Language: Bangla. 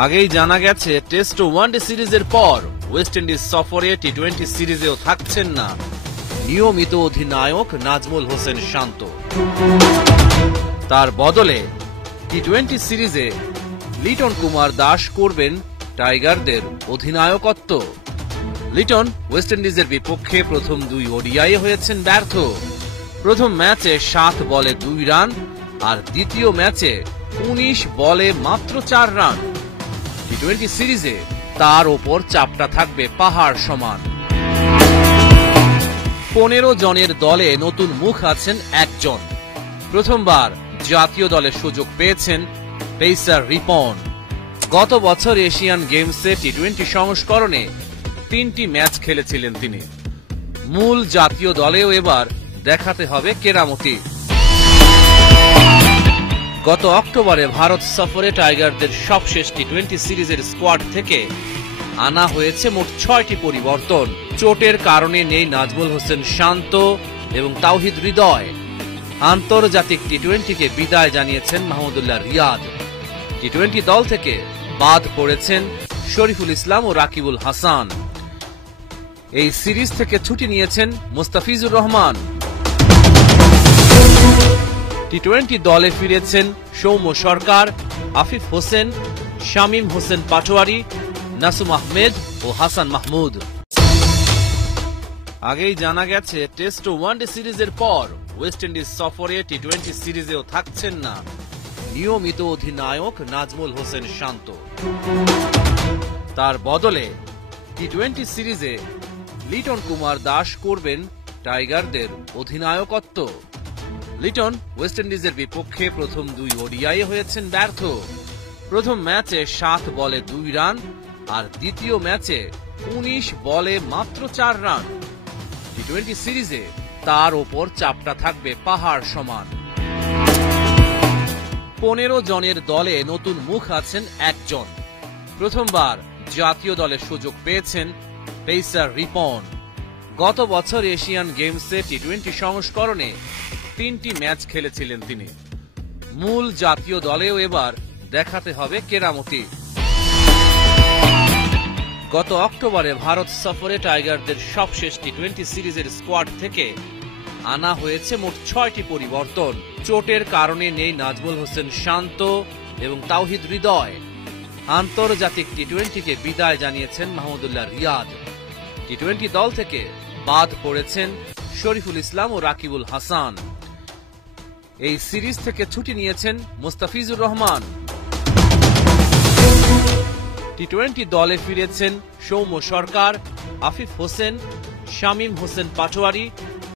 আগেই জানা গেছে টেস্ট ও ওয়ানডে সিরিজের পর ওয়েস্ট ইন্ডিজ সফরে টি-20 সিরিজেও থাকছেন না নিয়মিত অধিনায়ক নাজমুল হোসেন শান্ত। তার বদলে টি-20 সিরিজে লিটন কুমার দাস করবেন টাইগারদের অধিনায়কত্ব। লিটন ওয়েস্ট ইন্ডিজের বিপক্ষে প্রথম 2 ওডিআই হয়েছেন ব্যর্থ। প্রথম ম্যাচে 7 বলে 2 রান আর দ্বিতীয় ম্যাচে 19 বলে মাত্র 4 রান। টি-20 সিরিজে তার ওপর চাপটা থাকবে পাহাড় সমান। 15 জনের দলে নতুন মুখ আছেন একজন। প্রথমবার জাতীয় দলে সুযোগ পেয়েছেন পেসার রিপন। গত বছর এশিয়ান গেমসে টি-20 সংস্করণে 3টি ম্যাচ খেলেছিলেন তিনি। মূল জাতীয় দলেও এবার দেখাতে হবে কেরামতি। গত অক্টোবরে ভারত সফরে টাইগারদের সবশেষ টি-20 সিরিজের স্কোয়াড থেকে আনা হয়েছে মোট 6টি পরিবর্তন। চোটের কারণে নেই নাজমুল হোসেন শান্ত এবং তাওহিদ হৃদয়। আন্তর্জাতিক টি-20কে বিদায় জানিয়েছেন মাহমুদুল্লাহ রিয়াদ। টি-20 দল থেকে বাদ পড়েছেন শরীফুল ইসলাম ও রাকিবুল হাসান। এই সিরিজ থেকে ছুটি নিয়েছেন মুস্তাফিজুর রহমান। টি-20 দলে ফিরেছেন সৌম্য সরকার, আফিফ হোসেন, শামীম হোসেন পাটোয়ারি, নাসুম আহমেদ ও হাসান মাহমুদ। আগেই জানা গেছে টেস্ট ও ওয়ানডে সিরিজের পর ওয়েস্ট ইন্ডিজ সফরে টি-20 সিরিজেও থাকছেন না নিয়মিত অধিনায়ক নাজমুল হোসেন শান্ত। তার বদলে টি-20 সিরিজে লিটন কুমার দাস করবেন টাইগারদের অধিনায়কত্ব। লিটন ওয়েস্ট ইন্ডিজের বিপক্ষে প্রথম 2 ওডিআই হয়েছেন ব্যর্থ। প্রথম ম্যাচে 7 বলে 2 রান আর দ্বিতীয় ম্যাচে 19 বলে মাত্র 4 রান। টি-20 সিরিজে তার ওপর চাপটা থাকবে পাহাড় সমান। 15 জনের দলে নতুন মুখ আছেন একজন। প্রথমবার জাতীয় দলে সুযোগ পেয়েছেন পেসার রিপন। গত বছর এশিয়ান গেমসে টি-20 সংস্করণে 3টি ম্যাচ খেলেছিলেন তিনি। মূল জাতীয় দলেও এবার দেখাতে হবে কেরামতি। গত অক্টোবরে ভারত সফরে টাইগারদের সবশেষ টি-20 সিরিজের স্কোয়াড থেকে আনা হয়েছে মোট 6টি পরিবর্তন। চোটের কারণে নেই নাজমুল হোসেন শান্ত এবং তাওহিদ হৃদয়। আন্তর্জাতিক টি-20কে বিদায় জানিয়েছেন মাহমুদুল্লাহ রিয়াদ। টি-20 দল থেকে বাদ পড়েছেন শরীফুল ইসলাম ও রাকিবুল হাসান। এই সিরিজ থেকে ছুটি নিয়েছেন মুস্তাফিজুর রহমান। টি-20 দলে ফিরেছেন সৌম্য সরকার, আফিফ হোসেন, শামীম হোসেন পাটোয়ারি,